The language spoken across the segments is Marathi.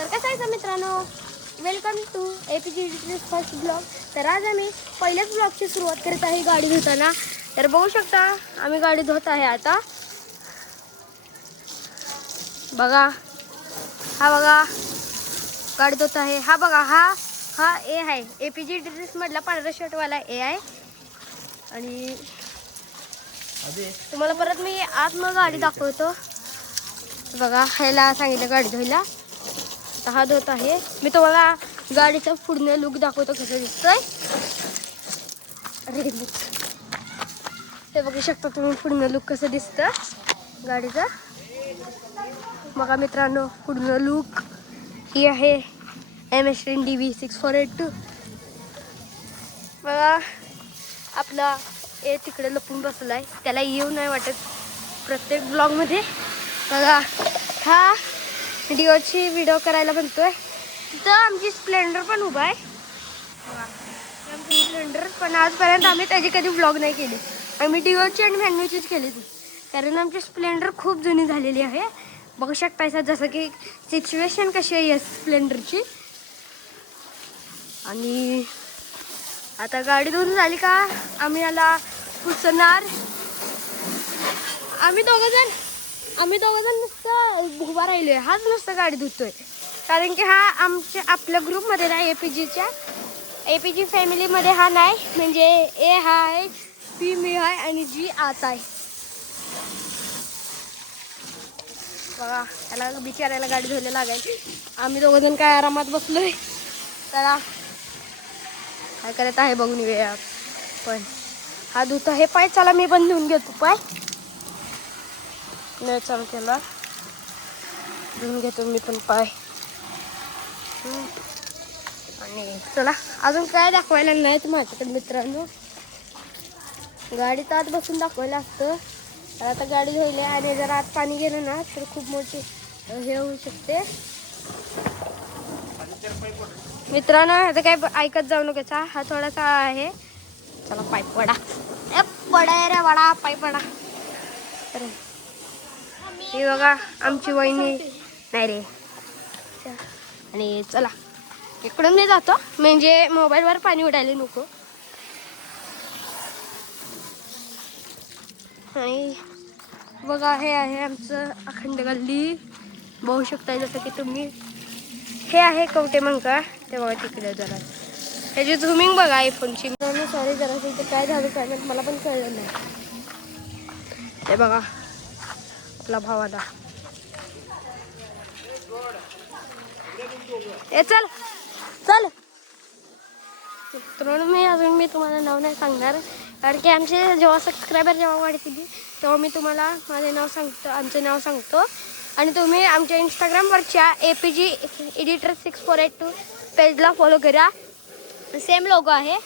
तर कसं आहे मित्रांनो, welcome to APG first blog. तर आज आम्ही पहिल्याच ब्लॉगची सुरुवात करत आहे गाडी धुताना. तर बघू शकता आम्ही गाडी धुत आहे आता. बघा, हा बघा गाडी धुत आहे. हा बघा, हा ए आहे, APG ड्रेस मधला पांढरा शर्टवाला ए आहे. आणि तुम्हाला परत मी आत मग गाडी दाखवतो. बघा, ह्याला सांगितलं गाडी धुवायला, तर हा धुत आहे. मी तुम्हाला गाडीचा पुढनं लुक दाखवतो कसं दिसतोय. अरे ते बघू शकता तुम्ही पुढनं लुक कसं दिसतं गाडीचा. बघा मित्रांनो, पुढनं लुक ही आहे MS-10 DV6482. बघा, आपला ए तिकडे लपून बसलाय, त्याला येऊ नाही वाटत प्रत्येक ब्लॉगमध्ये. बघा, हा डिओची व्हिडिओ करायला बनतोय. तिथं आमची स्प्लेंडर पण उभा आहे. आमची स्प्लेंडर पण आजपर्यंत आम्ही त्याची कधी व्लॉग नाही केली. आम्ही डिओची आणि व्हॅन्यूचीच केली ती, कारण आमची स्प्लेंडर खूप जुनी झालेली आहे. बघू शकता जसं की सिच्युएशन कशी आहे स्प्लेंडरची. आणि आता गाडी धुवून झाली का आम्ही याला पुसणार. आम्ही दोघं जण नुसतं उभा राहिलोय, हाच नुसतं गाडी धुतोय. कारण की हा आपल्या ग्रुपमध्ये नाही, APG फॅमिलीमध्ये हा नाही. म्हणजे ए हा आहे, पी मी आहे आणि जी आत आहे. बघा, त्याला बिचारायला गाडी धुवायला लागायची. आम्ही दोघं जण काय आरामात बसलोय. त्याला काय करत आहे बघून येऊया. पण हा धुत आहे पाय. चला मी पण धुवून घेतो पाय. नाही चालू केला, धुवून घेतो मी पण पाय. आणि चला, अजून काय दाखवायला नाही माझ्याकडे मित्रांनो. गाडीत आत बसून दाखवायला असतं. तर आता गाडी धुवली आणि जर आत पाणी गेलं ना तर खूप मोठी हे होऊ शकते मित्रांनो. आता काय ऐकत जाऊ नका, हा थोडासा आहे. चला, पाईप पडा, पडा रे वडा, पाईप पडा. तर हे बघा आमची वहिनी नाही रे. आणि चला इकडून मी जातो, म्हणजे मोबाईलवर पाणी उडायला नको. आणि बघा, हे आहे आमचं अखंड गल्ली. बघू शकता जसं की तुम्ही. हे आहे कवटे मंका, ते बघा तिकडे जरा. ह्याची झुमिंग बघा आयफोनची. सॉरी जरा तिथे काय झालं काय नाही, मला पण कळलं नाही. ते बघा आपला भाव आला. ए चल चल मित्रांनो, मी तुम्हाला नाव नाही सांगणार, कारण की आमचे सबस्क्रायबर वाढतील तेव्हा मी तुम्हाला माझे नाव सांगतो, आमचे नाव सांगतो. आणि तुम्ही आमच्या इंस्टाग्रामवरच्या APG एडिटर 6482 पेजला फॉलो करा. सेम लोगो आहे,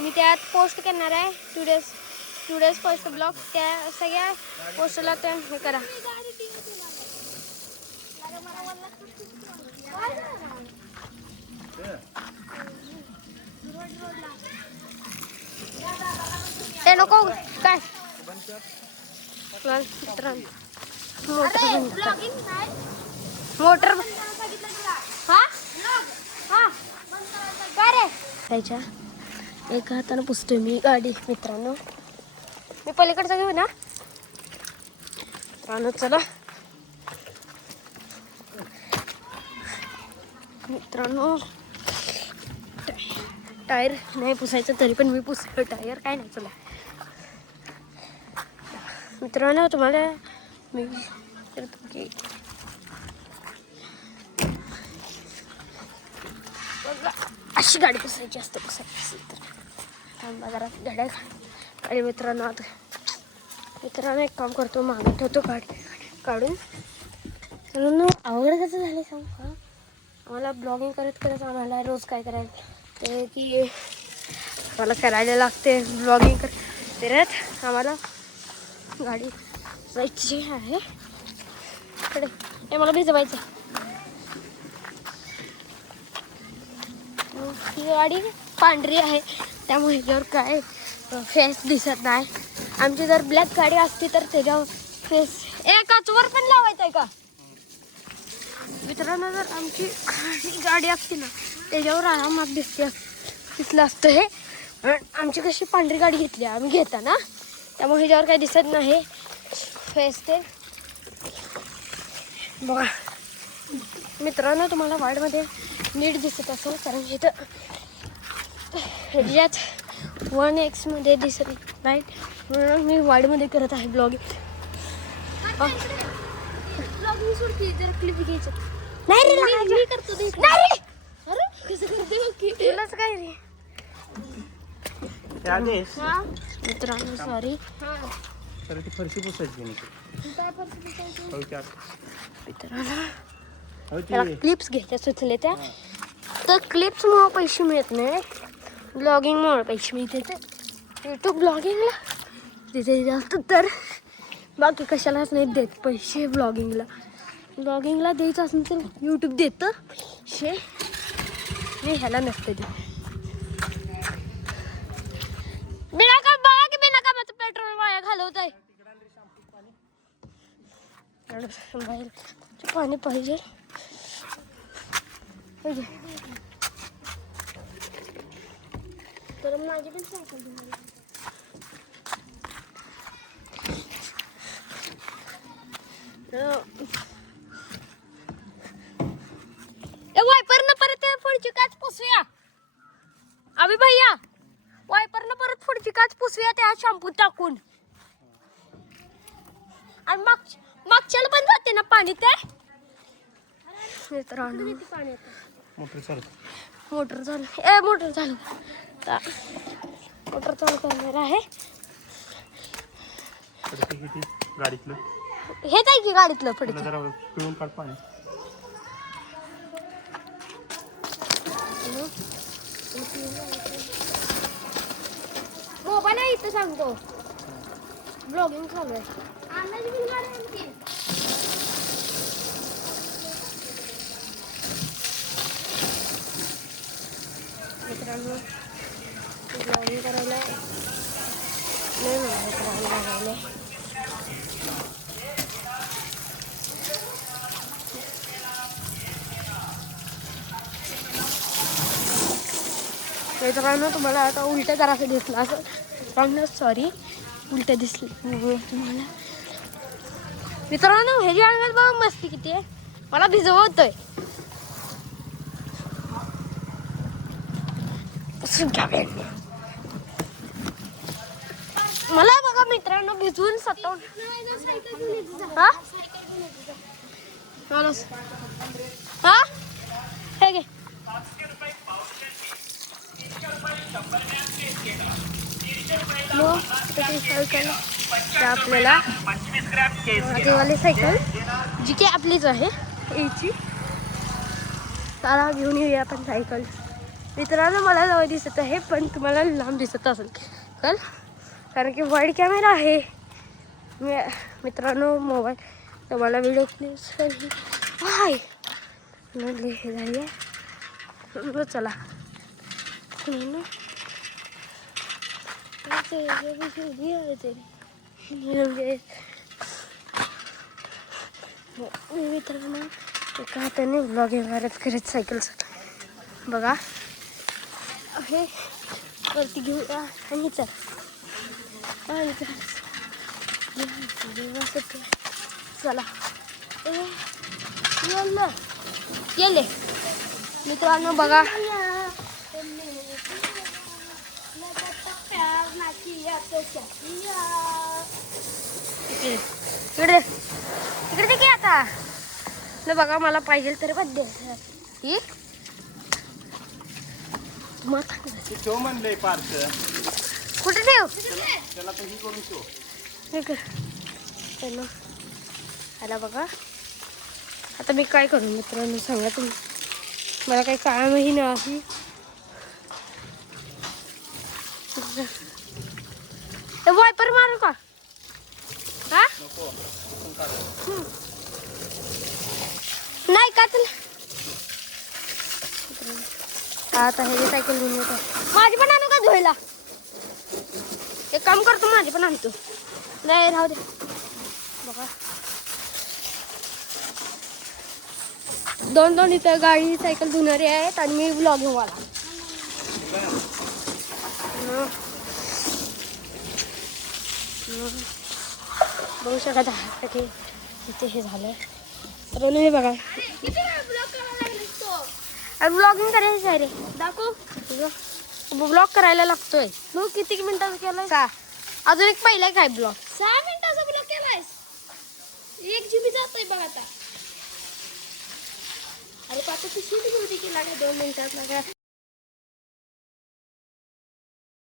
मी त्यात पोस्ट करणार आहे. टू डेज फर्स्ट ब्लॉग, त्या सगळ्या पोस्टला ते हे करा. ते नको काय मोटर काय रे. त्याच्या एका हातानं पुसतोय मी गाडी मित्रांनो. मी पलीकडचं घेऊ ना मित्रांनो. चला मित्रांनो, टायर नाही पुसायचं तरी पण मी पुसतो टायर, काय नाही. चला मित्रांनो, तुम्हाला मी की अशी गाडी पुसायची असते. पुसायची तर थांबा जरा गाड्या. आणि मित्रांनो, आता एक काम करतो, मागं ठेवतो गाडी काढून. मित्रांनो, अवघड कसं झालं सांग का. आम्हाला ब्लॉगिंग करत आम्हाला रोज काय करायचं ते की आम्हाला करायला लागते. ब्लॉगिंग करत आम्हाला गाडी जायची आहे इकडे. हे मला भिजवायचं. ही गाडी पांढरी आहे त्यामुळे ह्याच्यावर काय फेस दिसत नाही. आमची जर ब्लॅक गाडी असती तर त्याच्यावर फेस. काचवर पण लावायचं आहे का. मित्रांनो जर आमची गाडी असते ना त्याच्यावर आरामात दिसलं असतं हे. आमची कशी पांढरी गाडी घेतली आम्ही घेताना, त्यामुळे ह्याच्यावर काही दिसत नाही फेस ते. बघा मित्रांनो तुम्हाला वाईडमध्ये नीट दिसत असेल, कारण इथं ह्याच्यात 1x मध्ये दिसत नाही, म्हणून मी वाईडमध्ये करत आहे ब्लॉगिंग. क्लिप घ्यायचं नाही रे, मी करतो नाही रे. अरे कसं करते तुलाच काय रे मित्रांनो. सॉरी तर ती फरशी पुसायची मित्रांनो क्लिप्स घ्यायच्या सुचले त्या, तर क्लिप्समुळं पैसे मिळत नाही, ब्लॉगिंगमुळे पैसे मिळते. तर यूट्यूब ब्लॉगिंगला तिथे जास्त, तर बाकी कशालाच नाही देत पैसे. ब्लॉगिंगला द्यायचं असेल तर यूट्यूब देतं शे, मी ह्याला नसतं ते. बिनाकामाचं पेट्रोल वाया घालवत आहे. पाणी पाहिजे तर माझी पण सायकल वायपरनं परत पुढची काच पुसूया. अभि भैया वायपरनं परत पुढची काच पुसूया त्या शॅम्पू टाकून. आणि मागच्याला पण जाते ना पाणी ते. मित्रांनो मोटर चालू करणार आहे. गाडीतलं हेच आहे की गाडीतलं पडतं. जरा पिळून काढ पाणी. मोबाईल आहे इथं सांगतो, ब्लॉगिंग चालू आहे. मित्रांनो ब्लॉगिंग करायला नाही लागले. मित्रांनो तुम्हाला आता उलटं जरासं दिसलं असं, मित्रांनो सॉरी उलटं दिसलं तुम्हाला. मित्रांनो ह्याची अंगात बघा मस्ती किती आहे, मला भिजवतोय. मला बघा मित्रांनो भिजवून सतावून. हा हा हे घे. आपल्याला वाली सायकल जी की आपलीच आहे याची, त्याला घेऊन येऊया आपण सायकल. मित्रांनो मला जवळ दिसत आहे पण तुम्हाला लांब दिसत असेल कल, कारण की वाईड कॅमेरा आहे. मित्रांनो मोबाईल तुम्हाला व्हिडिओ क्लिप्स हाय झाली आहे. चला मित्रांनो एका हाताने ब्लॉगिंग करत सायकल बघा हे वरती घेऊया आणि चला गेले. मित्रांनो बघा इकडे इकडे की आता न बघा मला पाहिजे तर बद्दल ही ठेव म्हणलंय पार्स. कुठे ठेव त्याला पण ही करून ठेव. आला बघा आता मी काय करू मित्रांनो सांगा तुम्ही, मला काही कामही नाही. वायपर मारू का? हा नाही का आता हे सायकल घेऊन येतो. माझी पण आणू का धुवायला? एक काम करतो माझी पण आणतो. नाही राहू दे बघा दोन इथं गाडी सायकल धुणारे आहेत आणि मी ब्लॉग घेऊन आला. बघू शकत आहे की इथे हे झालंय. तर हे बघा ब्लॉगिंग करायचं आहे रे. दाखव ब्लॉग करायला लागतोय. मग किती मिनिटाचा केलाय? 6. अजून एक पहिला काय ब्लॉग 6 मिनिटाचा ब्लॉग केलायस. 1 GB जातोय बघ आता. अरे पापा तू शूट होती की लागे 2 मिनिटात लागा